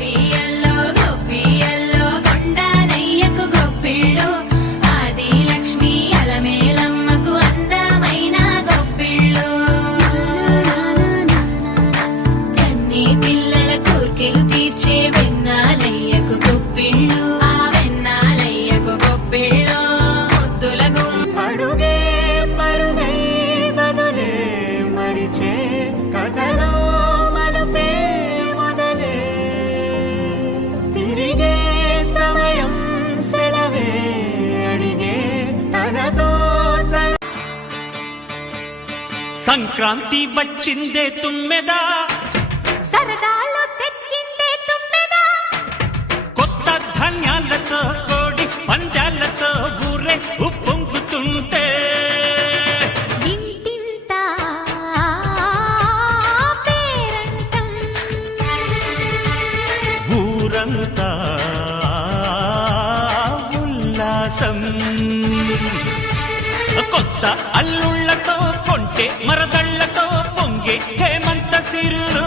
be Sankranti వచ్చిందే తుమ్మెదా? ప్రేమంత సిరులు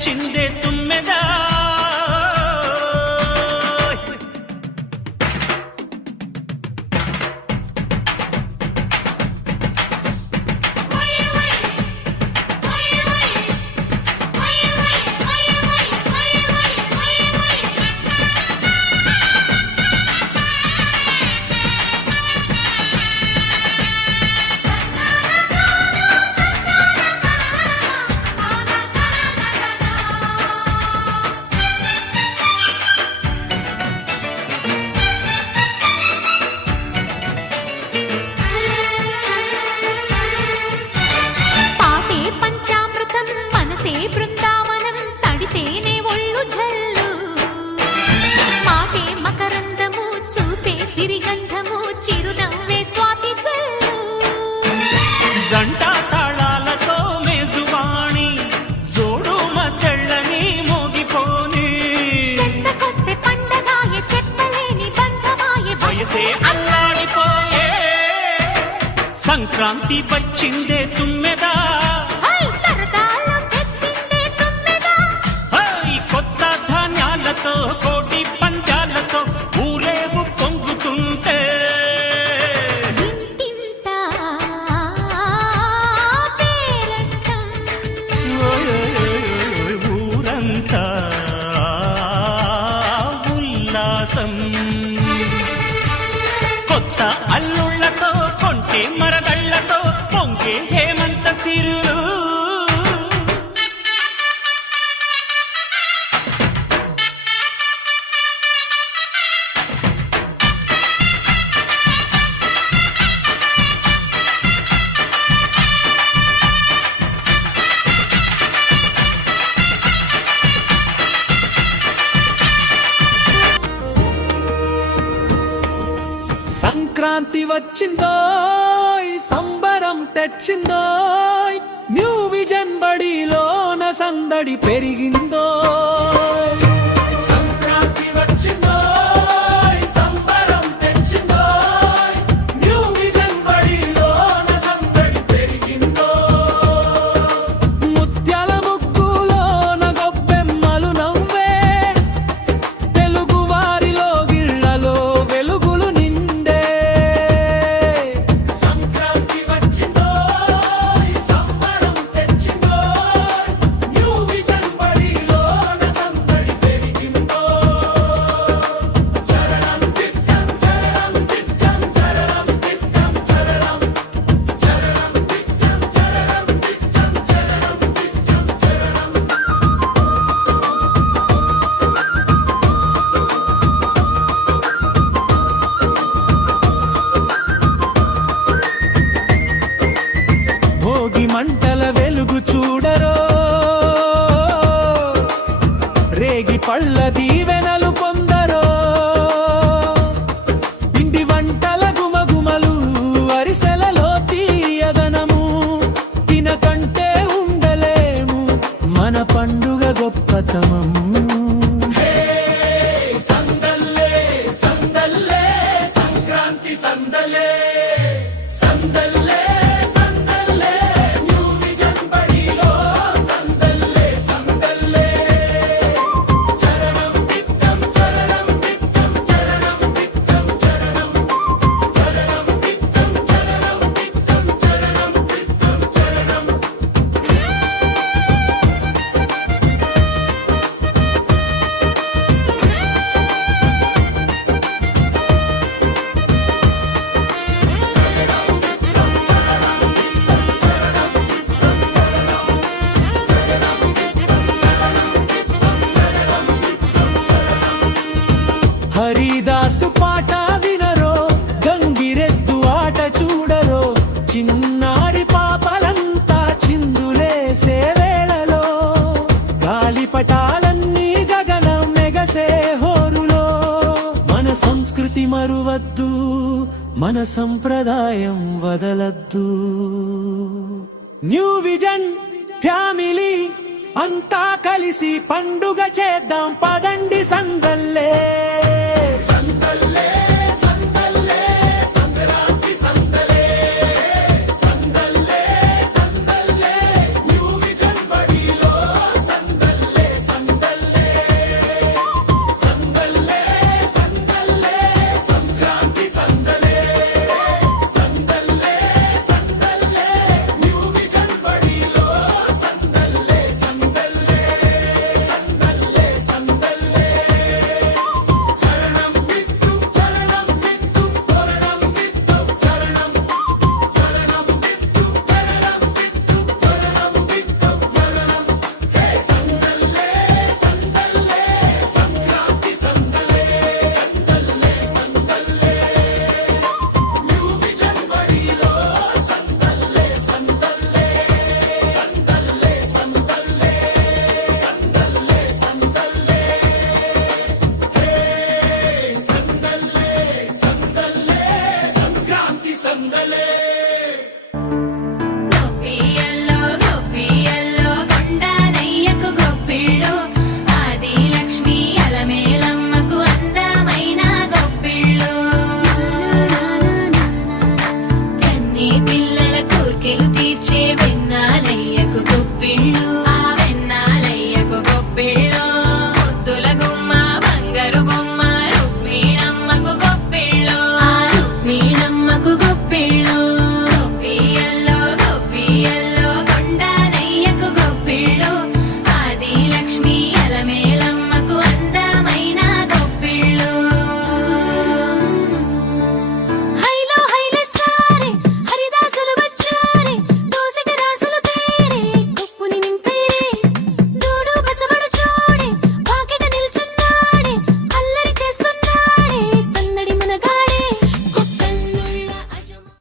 真的 క్రాంతి పచ్చిందే తుమ్మెదా. కొత్త ధాన్యాలతో సంక్రాంతి వచ్చిందో సంబరం తెచ్చిందో న్యూ విజన్ బడిలోన సందడి పెరిగిందో రేగి పళ్ళ దీవెనలు పొందరో. వద్దు మన సంప్రదాయం వదలద్దు. న్యూ విజన్ ఫ్యామిలీ అంతా కలిసి పండుగ చేద్దాం. పదండి సంగ incredible